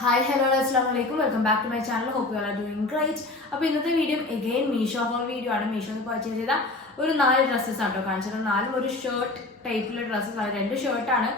Hi, hello, assalamu alaikum. Welcome back to my channel. Hope you all are doing great. അപ്പോൾ ഇന്നത്തെ video again Meesho haul video ആണ്. മീഷോന്ന് purchase ചെയ്ത ഒരു 4 dresses ആണ് കാണിച്ചത്. 4 ഒരു ഷർട്ട് ടൈപ്പിലുള്ള ഡ്രസ്സസ് ആണ്. 2 ഷർട്ടാണ്.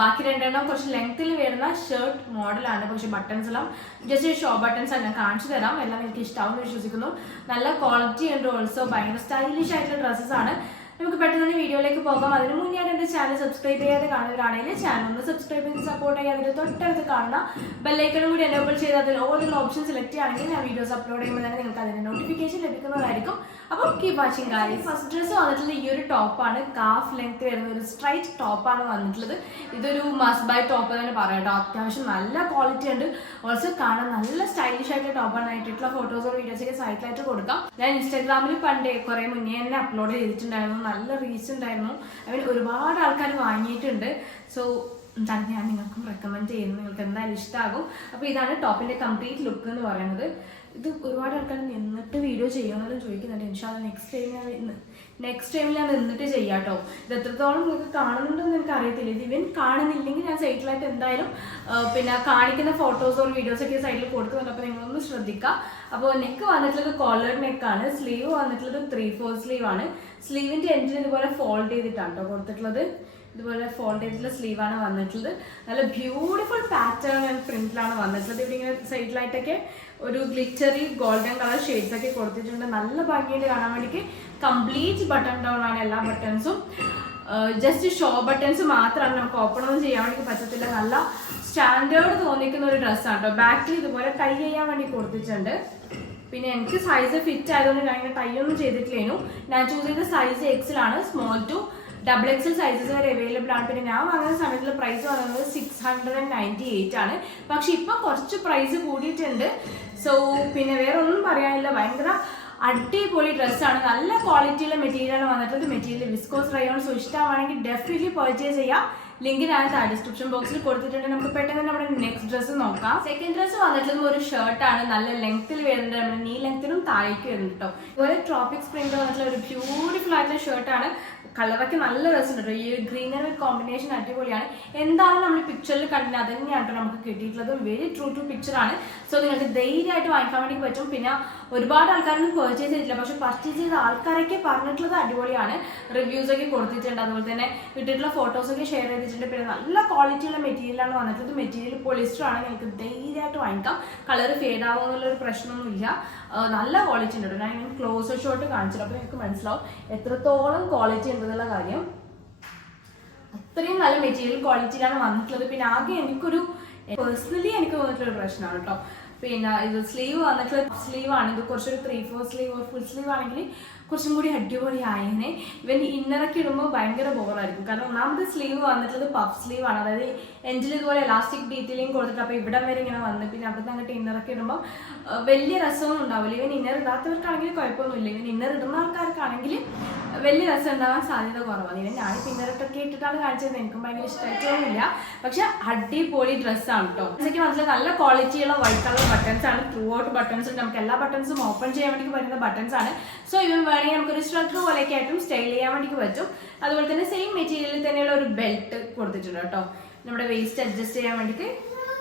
ബാക്കി 2 എണ്ണം കുറച്ച് ലെങ്ത്തിൽ വരുന്ന ഷർട്ട് മോഡലാണ്. പക്ഷെ ബട്ടൺസ് എല്ലാം ജസ്റ്റ് ഷോ ബട്ടൺസ് ആണ് ഞാൻ കാണിച്ചു തരാം. എല്ലാം എനിക്ക് ഇഷ്ടമാവുമെന്ന് വിശ്വസിക്കുന്നു. നല്ല ക്വാളിറ്റി ഉണ്ട്. ഓൾസോ ഭയങ്കര സ്റ്റൈലിഷ് ആയിട്ടുള്ള ഡ്രസ്സസ് ആണ്. നമുക്ക് പെട്ടെന്ന് വീഡിയോയിലേക്ക് പോകാം. അതിന് മുന്നേ എൻ്റെ ചാനൽ സബ്സ്ക്രൈബ് ചെയ്യാതെ കാണുന്നവരാണെങ്കിൽ ചാനൽ ഒന്ന് സബ്സ്ക്രൈബ് ചെയ്ത് സപ്പോർട്ട് ചെയ്യാൻ അതിൻ്റെ തൊട്ടടുത്ത് കാണുന്ന ബെല്ലൈക്കണും കൂടി എനേബിൾ ചെയ്ത് അതിൽ ഓരോ ഓപ്ഷൻ സെലക്ട് ചെയ്യുകയാണെങ്കിൽ ഞാൻ വീഡിയോസ് അപ്ലോഡ് ചെയ്യുമ്പോൾ തന്നെ നിങ്ങൾക്ക് അതിൻ്റെ നോട്ടിഫിക്കേഷൻ ലഭിക്കുന്നതായിരിക്കും. അപ്പോൾ കീപ് വാച്ചിങ് കാര്യം. ഫസ്റ്റ് ഡ്രസ്സ് വന്നിട്ടുള്ളത് ഈ ഒരു ടോപ്പാണ്. കാഫ് ലെങ്ത് വരുന്ന ഒരു സ്ട്രൈറ്റ് ടോപ്പാണ് വന്നിട്ടുള്ളത്. ഇതൊരു മസ്റ്റ് ബൈ ടോപ്പ് തന്നെ പറയാം കേട്ടോ. അത്യാവശ്യം നല്ല ക്വാളിറ്റി ഉണ്ട്. ഓൾസോ കാണാൻ നല്ല സ്റ്റൈലിഷ് ആയിട്ടുള്ള ടോപ്പാണ്. ആയിട്ടുള്ള ഫോട്ടോസോ വീഡിയോസൊക്കെ സൈറ്റിലായിട്ട് കൊടുക്കാം. ഞാൻ ഇൻസ്റ്റാഗ്രാമിൽ പണ്ടേ കുറേ മുന്നേ തന്നെ അപ്ലോഡ് ചെയ്തിട്ടുണ്ടായിരുന്നു. നല്ല റീച്ച് ഉണ്ടായിരുന്നു. ഒരുപാട് ആൾക്കാർ വാങ്ങിയിട്ടുണ്ട്. സോ എന്താണ് ഞാൻ നിങ്ങൾക്കും റെക്കമെൻഡ് ചെയ്യുന്നത്. നിങ്ങൾക്ക് എന്തായാലും ഇഷ്ടമാകും. അപ്പോൾ ഇതാണ് ടോപ്പിൻ്റെ കംപ്ലീറ്റ് ലുക്ക് എന്ന് പറയുന്നത്. ഇത് ഒരുപാട് ആൾക്കാർ നിന്നിട്ട് വീഡിയോ ചെയ്യുമെന്നെല്ലാം ചോദിക്കുന്നുണ്ട്. ഇൻഷാല്ല നെക്സ്റ്റ് ടൈമിൽ ഞാൻ നിന്നിട്ട് ചെയ്യാം കേട്ടോ. ഇത് എത്രത്തോളം നിങ്ങൾക്ക് കാണുന്നുണ്ടെന്ന് എനിക്ക് അറിയത്തില്ല. ഇത് ഇവൻ കാണുന്നില്ലെങ്കിൽ ഞാൻ സൈറ്റിലായിട്ട് എന്തായാലും പിന്നെ കാണിക്കുന്ന ഫോട്ടോസോ വീഡിയോസൊക്കെ സൈഡിൽ കൊടുക്കുന്നുണ്ട്. അപ്പോൾ നിങ്ങളൊന്ന് ശ്രദ്ധിക്കുക. അപ്പോൾ നെക്ക് വന്നിട്ടുള്ളത് കോളർ നെക്കാണ്. സ്ലീവ് വന്നിട്ടുള്ളത് 3/4 സ്ലീവ് ആണ്. സ്ലീവിൻ്റെ എൻഡിൽ ഇതുപോലെ ഫോൾഡ് ചെയ്തിട്ടാണ് കേട്ടോ കൊടുത്തിട്ടുള്ളത്. ഇതുപോലെ ഫോൾഡ് ചെയ്തിട്ടുള്ള സ്ലീവാണ് വന്നിട്ടുള്ളത്. നല്ല ബ്യൂട്ടിഫുൾ പാറ്റേൺ ആൻഡ് പ്രിന്റിലാണ് വന്നിട്ടുള്ളത്. ഇവിടെ ഇങ്ങനെ സൈഡിലായിട്ടൊക്കെ ഒരു ഗ്ലിറ്ററി ഗോൾഡൻ കളർ ഷെയ്ഡ്സ് ഒക്കെ കൊടുത്തിട്ടുണ്ട്. നല്ല ഭംഗിയായിട്ട് കാണാൻ വേണ്ടിയിട്ട് കംപ്ലീറ്റ് ബട്ടൺ ഡൗൺ ആണ് എല്ലാ ബട്ടൺസും. ജസ്റ്റ് ഷോ ബട്ടൺസ് മാത്രമാണ്. നമുക്ക് ഓപ്പൺ ഒന്നും ചെയ്യാൻ വേണ്ടി പറ്റത്തില്ല. നല്ല സ്റ്റാൻഡേർഡ് തോന്നിക്കുന്ന ഒരു ഡ്രസ്സാണ് കേട്ടോ. ബാക്കിൽ ഇതുപോലെ ടൈ ചെയ്യാൻ വേണ്ടി കൊടുത്തിട്ടുണ്ട്. പിന്നെ എനിക്ക് സൈസ് ഫിറ്റ് ആയതുകൊണ്ട് ഞാൻ ഇങ്ങനെ ടൈ ഒന്നും ചെയ്തിട്ടില്ലേനു. ഞാൻ ചൂസ് ചെയ്ത സൈസ് എക്സിലാണ്. സ്മോൾ ടു XXL സൈസസ് വരെ അവൈലബിൾ ആണ്. പിന്നെ ഞാൻ വാങ്ങുന്ന സമയത്തുള്ള പ്രൈസ് വന്നത് 698 ആണ്. പക്ഷെ ഇപ്പം കുറച്ച് പ്രൈസ് കൂടിയിട്ടുണ്ട്. സോ പിന്നെ വേറെ ഒന്നും പറയാനില്ല. ഭയങ്കര അടിപൊളി ഡ്രസ്സാണ്. നല്ല ക്വാളിറ്റിയുള്ള മെറ്റീരിയലാണ് വന്നിട്ടുള്ളത്. Material viscose rayon. സോ ഇഷ്ടമാണെങ്കിൽ ഡെഫിനറ്റ്ലി പർച്ചേസ് ചെയ്യാം. ലിങ്ക് ഞാൻ ഡിസ്ക്രിപ്ഷൻ ബോക്സിൽ കൊടുത്തിട്ടുണ്ട്. നമുക്ക് പെട്ടെന്ന് നമ്മുടെ നെക്സ്റ്റ് ഡ്രസ്സ് നോക്കാം. സെക്കൻഡ് ഡ്രസ്സ് വന്നിട്ടുള്ളത് ഒരു ഷർട്ടാണ്. നല്ല ലെങ്ത്തിൽ വരുന്നുണ്ട്. നമ്മുടെ നീ ലെങ്ത്തിനും താഴേക്ക് വരുന്നുണ്ട് കേട്ടോ. ഇതുപോലെ ട്രോപ്പിക് സ്പ്രിംഗ് വന്നിട്ടുള്ള ഒരു ബ്യൂട്ടിഫുൾ ആയിട്ടുള്ള ഷർട്ടാണ്. കളറൊക്കെ നല്ല രസമുണ്ട് കേട്ടോ. ഈ ഗ്രീൻ ആൻഡ് കോമ്പിനേഷൻ അടിപൊളിയാണ്. എന്താണ് നമ്മൾ പിക്ചറിൽ കണ്ടത് അത് തന്നെയാണ് കേട്ടോ നമുക്ക് കിട്ടിയിട്ടുള്ളത്. വെരി ട്രൂ ടു പിക്ചർ ആണ്. സോ നിങ്ങൾക്ക് ധൈര്യമായിട്ട് വാങ്ങിക്കാൻ വേണ്ടി പറ്റും. പിന്നെ ഒരുപാട് ആൾക്കാരൊന്നും പർച്ചേസ് ചെയ്തിട്ടില്ല. പക്ഷെ പർച്ചേസ് ചെയ്ത ആൾക്കാരൊക്കെ പറഞ്ഞിട്ടുള്ളത് അടിപൊളിയാണ്. റിവ്യൂസ് ഒക്കെ കൊടുത്തിട്ടുണ്ട്. അതുപോലെ തന്നെ ഇട്ടിട്ടുള്ള ഫോട്ടോസൊക്കെ ഷെയർ ചെയ്തിട്ടുണ്ട്. പിന്നെ നല്ല ക്വാളിറ്റിയുള്ള മെറ്റീരിയലാണ് വന്നിട്ടുള്ളത്. മെറ്റീരിയൽ പോളിസ്റ്റർ ആണ്. നിങ്ങൾക്ക് ധൈര്യമായിട്ട് വാങ്ങിക്കാം. കളർ ഫേഡ് ആവുമെന്നുള്ളൊരു പ്രശ്നമൊന്നുമില്ല. നല്ല ക്വാളിറ്റി ഉണ്ട്. ഞാൻ ഇങ്ങനെ ക്ലോസർ ഷോട്ട് കാണിച്ചിട്ട് അപ്പോൾ നിങ്ങൾക്ക് മനസ്സിലാവും എത്രത്തോളം ക്വാളിറ്റി ഉണ്ടെന്നുള്ള കാര്യം. അത്രയും നല്ല മെറ്റീരിയൽ ക്വാളിറ്റിയിലാണ് വന്നിട്ടുള്ളത്. പിന്നെ ആകെ എനിക്കൊരു പേഴ്സണലി എനിക്ക് തോന്നിയിട്ടുള്ള പ്രശ്നമാണ് കേട്ടോ. പിന്നെ ഇത് സ്ലീവ് വന്നിട്ടുള്ള സ്ലീവാണ്. ഇത് കുറച്ചൊരു 3/4 സ്ലീവ് ഓർ ഫുൾ സ്ലീവ് ആണെങ്കിൽ കുറച്ചും കൂടി അടിപൊളി ആയതിനെ. ഇവൻ ഇന്നറൊക്കെ ഇടുമ്പോൾ ഭയങ്കര ബോറായിരിക്കും. കാരണം ഒന്നാമത് സ്ലീവ് വന്നിട്ടുള്ളത് പഫ് സ്ലീവ് ആണ്. അതായത് എൻഡിൽ ഇതുപോലെ എലാസ്റ്റിക് ഡീറ്റെയിലിംഗ് കൊടുത്തിട്ട് അപ്പോൾ ഇവിടം വരെ ഇങ്ങനെ വന്ന് പിന്നെ അവിടുന്ന് അങ്ങോട്ട് ഇന്നറൊക്കെ ഇടുമ്പോൾ വലിയ രസമൊന്നും ഉണ്ടാവില്ല. ഇവൻ ഇന്നർ ഇടാത്തവർക്കാണെങ്കിൽ കുഴപ്പമൊന്നുമില്ല. ഇവൻ ഇന്നർ ഇടുന്ന ആൾക്കാർക്കാണെങ്കിൽ വലിയ രസം ഉണ്ടാകാൻ സാധ്യത കുറവാണ്. ഇവൻ ഞാൻ ഇന്നറിട്ടൊക്കെ ഇട്ടിട്ടാണ് കാണിച്ചത്. എനിക്കും ഭയങ്കര ഇഷ്ടമായിട്ടൊന്നുമില്ല. പക്ഷെ അടിപൊളി ഡ്രസ്സാണ് കേട്ടോ. ഇതൊക്കെ മനസ്സിലായി നല്ല ക്വാളിറ്റിയുള്ള വൈറ്റ് കളർ ബട്ടൺസ് ആണ്. ത്രൂ ഔട്ട് ബട്ടൺസ് ഉണ്ട്. നമുക്ക് എല്ലാ ബട്ടൺസും ഓപ്പൺ ചെയ്യാൻ വേണ്ടി പറ്റുന്ന ബട്ടൺസ് ആണ്. സോ ഇവൻ വേണമെങ്കിൽ നമുക്കൊരു സ്ട്രക്ചർ പോലെയൊക്കെ ആയിട്ടും സ്റ്റൈൽ ചെയ്യാൻ വേണ്ടി പറ്റും. അതുപോലെ തന്നെ സെയിം മെറ്റീരിയലിൽ തന്നെയുള്ള ഒരു ബെൽറ്റ് കൊടുത്തിട്ടുണ്ട് കേട്ടോ. നമ്മുടെ വേസ്റ്റ് അഡ്ജസ്റ്റ് ചെയ്യാൻ വേണ്ടിയിട്ട്.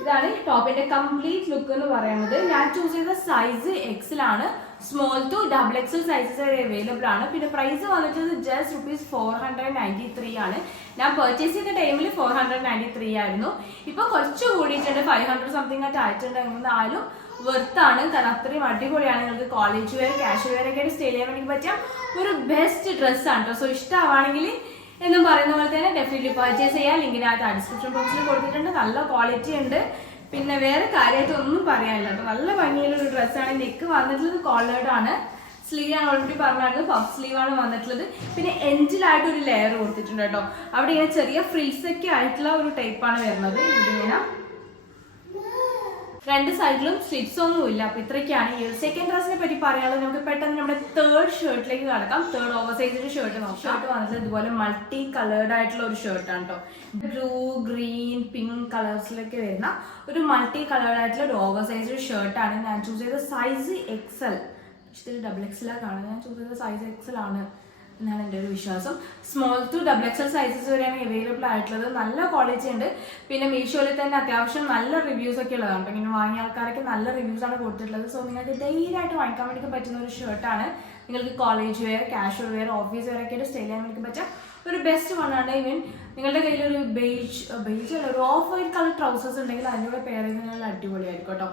ഇതാണ് ടോപ്പിന്റെ കംപ്ലീറ്റ് ലുക്ക് എന്ന് പറയുന്നത്. ഞാൻ ചൂസ് ചെയ്ത സൈസ് എക്സിലാണ്. സ്മോൾ ടു XXL സൈസസ് വരെ അവൈലബിൾ ആണ്. പിന്നെ പ്രൈസ് വന്നിട്ട് ജസ്റ്റ് ₹493 ആണ്. ഞാൻ പർച്ചേസ് ചെയ്ത ടൈമിൽ 493 ആയിരുന്നു. ഇപ്പൊ കുറച്ച് കൂടിയിട്ടുണ്ട്. 500 സംതിങ് ആയിട്ട് ആയിട്ടുണ്ട്. എന്നാലും വെർത്താണ്. കാരണം അത്രയും അടിപൊളിയാണ്. നിങ്ങൾക്ക് കോളേജ് വെയർ ക്യാഷ് വെയർ ഒക്കെ ആയിട്ട് സ്റ്റേ ചെയ്യാൻ വേണ്ടി പറ്റിയ ഒരു ബെസ്റ്റ് ഡ്രസ്സാണ് കേട്ടോ. സോ ഇഷ്ടമാണെങ്കിൽ എന്നും പറയുന്ന പോലെ തന്നെ ഡെഫിനറ്റ്ലി പർച്ചേസ് ചെയ്യാം. ലിങ്കിനകത്ത് ഡിസ്ക്രിപ്ഷൻ ബോക്സിൽ കൊടുത്തിട്ടുണ്ട്. നല്ല ക്വാളിറ്റി ഉണ്ട്. പിന്നെ വേറെ കാര്യമായിട്ട് ഒന്നും പറയാനില്ല കേട്ടോ. നല്ല ഭംഗിയുള്ളൊരു ഡ്രസ്സാണ്. നെക്ക് വന്നിട്ടുള്ളത് കോളേർഡ് ആണ്. സ്ലീവ് ഞാൻ ഓൾറെഡി പറഞ്ഞായിരുന്നു പഫ് സ്ലീവ് ആണ് വന്നിട്ടുള്ളത്. പിന്നെ എൻഡിലായിട്ട് ഒരു ലെയർ കൊടുത്തിട്ടുണ്ട് കേട്ടോ. അവിടെ ഇങ്ങനെ ചെറിയ ഫ്രിൽസ് ഒക്കെ ആയിട്ടുള്ള ഒരു ടൈപ്പാണ് വരുന്നത്. ഇതിങ്ങനെ രണ്ട് സൈഡിലും സ്ലിറ്റ്സ് ഒന്നുമില്ല. അപ്പൊ ഇത്രയൊക്കെയാണ് ഈ സെക്കൻഡ് ഡ്രസ്സിനെ പറ്റി പറയാനുള്ളത്. നമുക്ക് പെട്ടെന്ന് നമ്മുടെ തേർഡ് ഷർട്ടിലേക്ക് കടക്കാം. തേർഡ് ഓവർ സൈസ് ഷർട്ട് നോക്കാം. ഷർട്ട് വന്നിട്ട് ഇതുപോലെ മൾട്ടി കളേർഡ് ആയിട്ടുള്ള ഒരു ഷർട്ടാണ് കേട്ടോ. ബ്ലൂ, ഗ്രീൻ, പിങ്ക് കളേഴ്സിലൊക്കെ വരുന്ന ഒരു മൾട്ടി കളേർഡ് ആയിട്ടുള്ള ഒരു ഓവർ സൈസ് ഷർട്ടാണ്. ഞാൻ ചൂസ് ചെയ്ത സൈസ് XL. ഇതിൽ XXL കാണാം. ഞാൻ ചൂസ് ചെയ്ത സൈസ് XL ആണ്. എന്നാണ് എൻ്റെ ഒരു വിശ്വാസം. സ്മോൾ ടു XXL സൈസസ് വരെയാണ് അവൈലബിൾ ആയിട്ടുള്ളത്. നല്ല ക്വാളിറ്റി ഉണ്ട്. പിന്നെ മീഷോയിൽ തന്നെ അത്യാവശ്യം നല്ല റിവ്യൂസ് ഒക്കെ ഉള്ളതാണ്. ഇങ്ങനെ വാങ്ങിയ ആൾക്കാരൊക്കെ നല്ല റിവ്യൂസ് ആണ് കൊടുത്തിട്ടുള്ളത്. സോ നിങ്ങൾക്ക് ധൈര്യമായിട്ട് വാങ്ങിക്കാൻ വേണ്ടി പറ്റുന്ന ഒരു ഷർട്ടാണ്. നിങ്ങൾക്ക് college wear, casual wear, office wear ഒക്കെ ആയിട്ട് സ്റ്റൈൽ ചെയ്യാൻ വേണ്ടി പറ്റുക ഒരു ബെസ്റ്റ് വണ്ണാണ്. ഈവൻ നിങ്ങളുടെ കയ്യിൽ ഒരു ബേജ് അല്ല ഒരു ഓഫ് വൈറ്റ് കളർ ട്രൗസേഴ്സ് ഉണ്ടെങ്കിൽ അതിനോട് പെയർ ചെയ്ത് നല്ല അടിപൊളിയായിരിക്കും കേട്ടോ.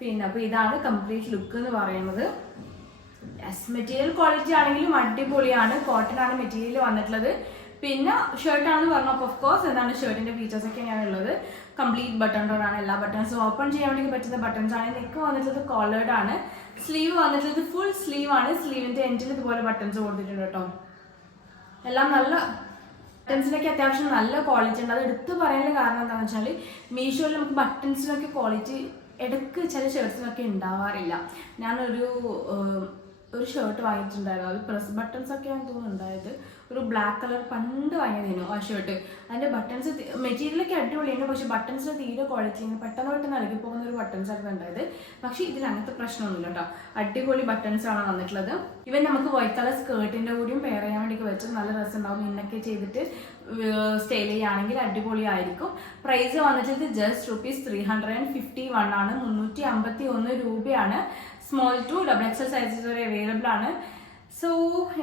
പിന്നെ അപ്പോൾ ഇതാണ് കംപ്ലീറ്റ് ലുക്ക് എന്ന് പറയുന്നത്. മെറ്റീരിയൽ ക്വാളിറ്റി ആണെങ്കിലും അടിപൊളിയാണ്. കോട്ടൺ ആണ് മെറ്റീരിയൽ വന്നിട്ടുള്ളത്. പിന്നെ ഷർട്ടാണെന്ന് പറഞ്ഞപ്പോൾ ഓഫ് കോഴ്സ് എന്താണ് ഷർട്ടിന്റെ ഫീച്ചേഴ്സ് ഒക്കെയാണ് ഉള്ളത്. കംപ്ലീറ്റ് ബട്ടൺ ഡോർ ആണ്. എല്ലാ ബട്ടൺസും ഓപ്പൺ ചെയ്യാൻ വേണ്ടി പറ്റുന്ന ബട്ടൺസ് ആണ്. നെക്ക് വന്നിട്ടുള്ളത് കോളേർഡ് ആണ്. സ്ലീവ് വന്നിട്ടുള്ളത് ഫുൾ സ്ലീവ് ആണ്. സ്ലീവിന്റെ എൻഡിൽ ഇതുപോലെ ബട്ടൺസ് കൊടുത്തിട്ടുണ്ട് കേട്ടോ. എല്ലാം നല്ല ബട്ടൺസിനൊക്കെ അത്യാവശ്യം നല്ല ക്വാളിറ്റി ഉണ്ട്. അത് എടുത്ത് പറയാനുള്ള കാരണം എന്താണെന്ന് വെച്ചാൽ മീഷോയിൽ നമുക്ക് ബട്ടൺസിനൊക്കെ ക്വാളിറ്റി ഇടയ്ക്ക് ചില ഷർട്ട്സിനൊക്കെ ഉണ്ടാവാറില്ല. ഞാനൊരു ഷർട്ട് വാങ്ങിയിട്ടുണ്ടായിരുന്നു. അത് പ്രസ് ബട്ടൺസ് ഒക്കെയാണ് തോന്നുന്നുണ്ടായത്. ഒരു ബ്ലാക്ക് കളർ പണ്ട് വാങ്ങിയതായിരുന്നു ആ ഷർട്ട്. അതിൻ്റെ ബട്ടൺസ് മെറ്റീരിയലൊക്കെ അടിപൊളിയാണ്. പക്ഷേ ബട്ടൺസിന് തീരെ ക്വാളിറ്റി പെട്ടെന്ന് നൽകി പോകുന്ന ഒരു ബട്ടൺസ് ആണ് ഉണ്ടായത്. പക്ഷേ ഇതിൽ അങ്ങനത്തെ പ്രശ്നമൊന്നുമില്ല കേട്ടോ. അടിപൊളി ബട്ടൺസ് ആണ് വന്നിട്ടുള്ളത്. ഇവൻ നമുക്ക് വൈറ്റ് കളർ സ്കേർട്ടിൻ്റെ കൂടിയും പെയർ ചെയ്യാൻ വേണ്ടി വെച്ച് നല്ല രസം ഉണ്ടാവും. ഇന്നൊക്കെ ചെയ്തിട്ട് സ്റ്റൈൽ ചെയ്യുകയാണെങ്കിൽ അടിപൊളിയായിരിക്കും. പ്രൈസ് വന്നിട്ട് ജസ്റ്റ് ₹351 ആണ്. 351 രൂപയാണ്. സ്മോൾ ടു XXL സൈസസ് വരെ അവൈലബിൾ ആണ്. സോ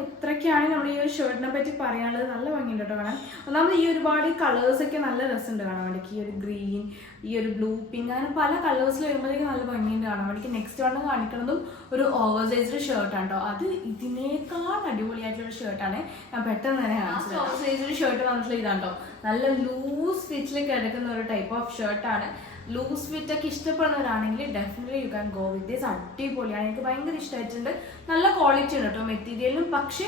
എത്രയൊക്കെയാണ് നമ്മുടെ ഈ ഒരു ഷർട്ടിനെ പറ്റി പറയാനുള്ളത്. നല്ല ഭംഗിയുണ്ട് കേട്ടോ കാണാൻ. ഒന്നാമത് ഈ ഒരുപാട് കളേഴ്സൊക്കെ നല്ല രസമുണ്ട് കാണാൻ വേണ്ടിക്ക്. ഈ ഒരു ഗ്രീൻ, ഈ ഒരു ബ്ലൂ, പിങ്ക്, അങ്ങനെ പല കളേഴ്സിൽ വരുമ്പോഴത്തേക്ക് നല്ല ഭംഗിയുണ്ട് കാണാൻ വേണ്ടിക്ക്. നെക്സ്റ്റ് വണ്ണം കാണിക്കുന്നതും ഒരു ഓവർ സൈസ്ഡ് ഷർട്ടാണ് കേട്ടോ. അത് ഇതിനേക്കാൾ അടിപൊളിയായിട്ടുള്ള ഷർട്ടാണ്. ഞാൻ പെട്ടെന്ന് തന്നെ കാണിച്ചത്. ഓവർ സൈസ്ഡ് ഷർട്ട് വന്നിട്ടുള്ള ഇതാണ് കേട്ടോ. നല്ല ലൂസ് ഫിറ്റിൽ കിടക്കുന്ന ഒരു ടൈപ്പ് ഓഫ് ഷർട്ടാണ്. ലൂസ് ഫിറ്റ് ഒക്കെ ഇഷ്ടപ്പെടുന്നവരാണെങ്കിൽ definitely you can go with this. അടിപൊളിയാണ്. എനിക്ക് ഭയങ്കര ഇഷ്ടമായിട്ടുണ്ട്. നല്ല ക്വാളിറ്റി ഉണ്ട് കേട്ടോ മെറ്റീരിയലും. പക്ഷേ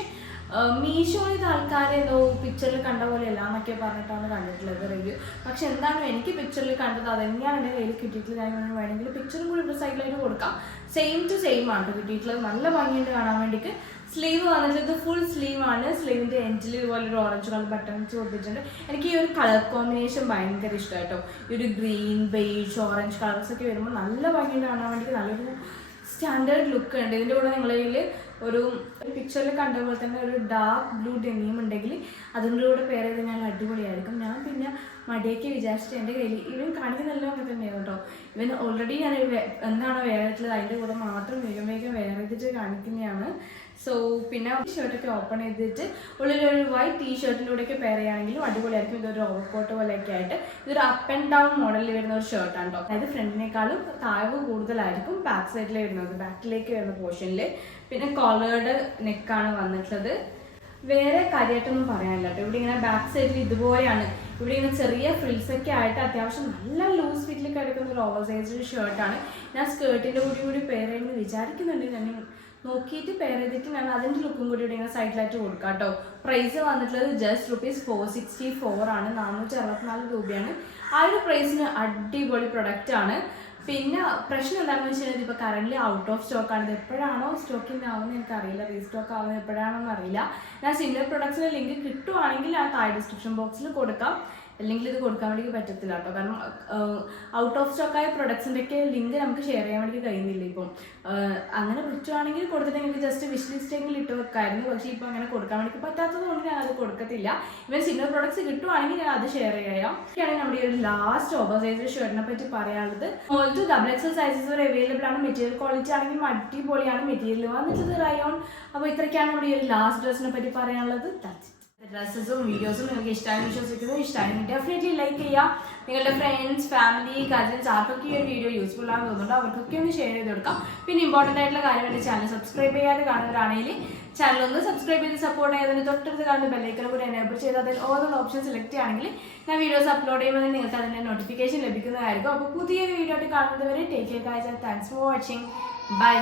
മീഷോയിലെ ആൾക്കാരെ എന്തോ പിക്ചറിൽ കണ്ട പോലെ അല്ല എന്നൊക്കെ പറഞ്ഞിട്ടാണ് കണ്ടിട്ടുള്ളത് റിവ്യൂ. പക്ഷെ എന്താണ് എനിക്ക് പിക്ചറിൽ കണ്ടത് അതന്നെയാണ് എൻ്റെ കയ്യിൽ കിട്ടിയിട്ടുള്ളത്. ഞാൻ വേണമെങ്കിൽ പിക്ചറും കൂടി ഇവിടെ സൈഡിലായിട്ട് കൊടുക്കാം. സെയിം ടു സെയിം ആണ് കിട്ടിയിട്ടുള്ളത്. നല്ല ഭംഗിയുണ്ട് കാണാൻ വേണ്ടിയിട്ട്. സ്ലീവ് വന്നിട്ട് ഫുൾ സ്ലീവ് ആണ്. സ്ലീവിന്റെ എൻഡിൽ ഇതുപോലെ ഒരു ഓറഞ്ച് കളർ ബട്ടൺസ് കൊടുത്തിട്ടുണ്ട്. എനിക്ക് ഈ ഒരു കളർ കോമ്പിനേഷൻ ഭയങ്കര ഇഷ്ടമായിട്ടോ. ഈ ഒരു ഗ്രീൻ, ബേജ്, ഓറഞ്ച് കളേഴ്സ് ഒക്കെ വരുമ്പോൾ നല്ല ഭംഗിയുണ്ട് കാണാൻ വേണ്ടിയിട്ട്. നല്ലൊരു സ്റ്റാൻഡേർഡ് ലുക്ക് ഉണ്ട്. ഇതിൻ്റെ കൂടെ നിങ്ങളിൽ ഒരു പിക്ചറിൽ കണ്ട പോലെ തന്നെ ഒരു ഡാർക്ക് ബ്ലൂ ഡെനിം ഉണ്ടെങ്കിൽ അതിൻ്റെ കൂടെ പെയർ ചെയ്ത് ഞാൻ അടിപൊളിയായിരിക്കും. ഞാൻ പിന്നെ മടിയൊക്കെ വിചാരിച്ചിട്ട് എൻ്റെ കയ്യിൽ ഇവൻ കാണിക്കുന്നെല്ലാം അങ്ങനെ തന്നെയാണ് കേട്ടോ. ഇവൻ ഓൾറെഡി ഞാൻ എന്താണോ വെയർ ചെയ്തിട്ടുള്ളത് അതിൻ്റെ കൂടെ മാത്രം വേഗം വെയർ ചെയ്തിട്ട് കാണിക്കുന്നതാണ്. സോ പിന്നെ ഷർട്ടൊക്കെ ഓപ്പൺ ചെയ്തിട്ട് ഉള്ളിലൊരു വൈറ്റ് ടീഷർട്ടിലൂടെയൊക്കെ പെയർ ചെയ്യുകയാണെങ്കിലും അടിപൊളിയായിരിക്കും. ഇതൊരു ഓവർകോട്ട് പോലെയൊക്കെ ആയിട്ട് ഇതൊരു അപ്പ് ആൻഡ് ഡൗൺ മോഡലിൽ വരുന്ന ഒരു ഷർട്ടാണ് കേട്ടോ. അതായത് ഫ്രണ്ടിനേക്കാളും താഴ്വ് കൂടുതലായിരിക്കും ബാക്ക് സൈഡിൽ വരുന്നത്, ബാക്കിലേക്ക് വരുന്ന പോർഷനിൽ. പിന്നെ കോളേർഡ് നെക്കാണ് വന്നിട്ടുള്ളത്. വേറെ കാര്യമായിട്ടൊന്നും പറയാനില്ല കേട്ടോ. ഇവിടെ ഇങ്ങനെ ബാക്ക് സൈഡിൽ ഇതുപോലെയാണ്. ഇവിടെ ഇങ്ങനെ ചെറിയ ഫ്രിൽസ് ഒക്കെ ആയിട്ട് അത്യാവശ്യം നല്ല ലൂസ് ഫിറ്റിൽ കിടക്കുന്ന ഒരു ഓവർ സൈസ്ഡ് ഷർട്ടാണ്. ഞാൻ സ്കേർട്ടിൻ്റെ കൂടി പെയർ ചെയ്യുന്നത് വിചാരിക്കുന്നുണ്ട്. ഞാൻ നോക്കിയിട്ട് പെയർ ചെയ്തിട്ട് ഞാൻ അതിൻ്റെ ലുക്കും കൂടി ഇവിടെ ഇങ്ങനെ സൈഡിലായിട്ട് കൊടുക്കാം കേട്ടോ. പ്രൈസ് വന്നിട്ടുള്ളത് ജസ്റ്റ് ₹464 ആണ്. 464 രൂപയാണ്. ആ ഒരു പ്രൈസിന് അടിപൊളി പ്രൊഡക്റ്റ് ആണ്. പിന്നെ പ്രശ്നം എന്താണെന്ന് വെച്ച് കഴിഞ്ഞാൽ ഇപ്പോൾ കറന്റ് ഔട്ട് ഓഫ് സ്റ്റോക്ക് ആണ്. ഇത് എപ്പോഴാണോ സ്റ്റോക്കിംഗ് ആവുന്നത് എനിക്കറിയില്ല. റീസ്റ്റോക്ക് ആവുന്നത് എപ്പോഴാണെന്ന് അറിയില്ല. ഞാൻ സിമിലർ പ്രൊഡക്ട്സിൻ്റെ ലിങ്ക് കിട്ടുവാണെങ്കിൽ ആ താഴെ ഡിസ്ക്രിപ്ഷൻ ബോക്സിൽ കൊടുക്കാം. അല്ലെങ്കിൽ ഇത് കൊടുക്കാൻ വേണ്ടി പറ്റത്തില്ല കേട്ടോ. കാരണം ഔട്ട് ഓഫ് സ്റ്റോക്ക് ആയ പ്രൊഡക്ട്സിൻ്റെയൊക്കെ ലിങ്ക് നമുക്ക് ഷെയർ ചെയ്യാൻ വേണ്ടി കഴിയുന്നില്ല. ഇപ്പം അങ്ങനെ പറ്റുവാണെങ്കിൽ കൊടുത്തിട്ടെങ്കിൽ ജസ്റ്റ് വിഷ് ലിസ്റ്റെങ്കിലും ഇട്ട് വെക്കായിരുന്നു. പക്ഷേ ഇപ്പോൾ അങ്ങനെ കൊടുക്കാൻ വേണ്ടി പറ്റാത്തത് കൊണ്ട് ഞാൻ അത് കൊടുക്കത്തില്ല. ഇവൻ സിമിലർ പ്രൊഡക്ട്സ് കിട്ടുവാണെങ്കിൽ ഞാൻ അത് ഷെയർ ചെയ്യാം. ഒക്കെയാണ് നമ്മുടെ ഈ ഒരു ലാസ്റ്റ് ഓവർ സൈസ് ഷർട്ടിനെ പറ്റി പറയാനുള്ളത്. ഓൾ ടു XXL സൈസസ് വരെ അവൈലബിൾ ആണ്. മെറ്റീരിയൽ ക്വാളിറ്റി ആണെങ്കിലും അടിപൊളിയാണ്. മെറ്റീരിയൽ വന്നിട്ടത് റയോൺ. അപ്പോൾ ഇത്രയ്ക്കാണ് നമ്മുടെ ഈ ഒരു ലാസ്റ്റ് ഡ്രസ്സിനെ പറ്റി പറയാനുള്ളത്. ഡ്രസ്സസും വീഡിയോസും നിങ്ങൾക്ക് ഇഷ്ടമായി വിശ്വസിക്കുന്നു. ഇഷ്ടമായി ഡെഫിനറ്റ്ലി ലൈക്ക് ചെയ്യുക. നിങ്ങളുടെ ഫ്രണ്ട്സ്, ഫാമിലി, കസിൻസ് ആർക്കൊക്കെ ഈ ഒരു വീഡിയോ യൂസ്ഫുൾ ആണെന്ന് തോന്നുന്നുണ്ടോ അവർക്കൊക്കെ ഒന്ന് ഷെയർ ചെയ്ത് കൊടുക്കാം. പിന്നെ ഇമ്പോർട്ടൻ്റ് ആയിട്ടുള്ള കാര്യം എൻ്റെ ചാനൽ സബ്സ്ക്രൈബ് ചെയ്യാതെ കാണുന്നവരാണെങ്കിൽ ചാനൽ ഒന്ന് സബ്സ്ക്രൈബ് ചെയ്ത് സപ്പോർട്ട് ചെയ്തതിന് തൊട്ടടുത്ത് കാണുന്ന ബെല്ലൈക്കൺ കൂടി എനേബിൾ ചെയ്ത് അതിൽ ഓരോ ഓപ്ഷൻ സെലക്ട് ചെയ്യുകയാണെങ്കിൽ ഞാൻ വീഡിയോസ് അപ്ലോഡ് ചെയ്യുമ്പോൾ നിങ്ങൾക്ക് അതിൻ്റെ നോട്ടിഫിക്കേഷൻ ലഭിക്കുന്നതായിരിക്കും. അപ്പോൾ പുതിയൊരു വീഡിയോ ആയിട്ട് കാണുന്നതുവരെ take care guys and thanks for watching. By.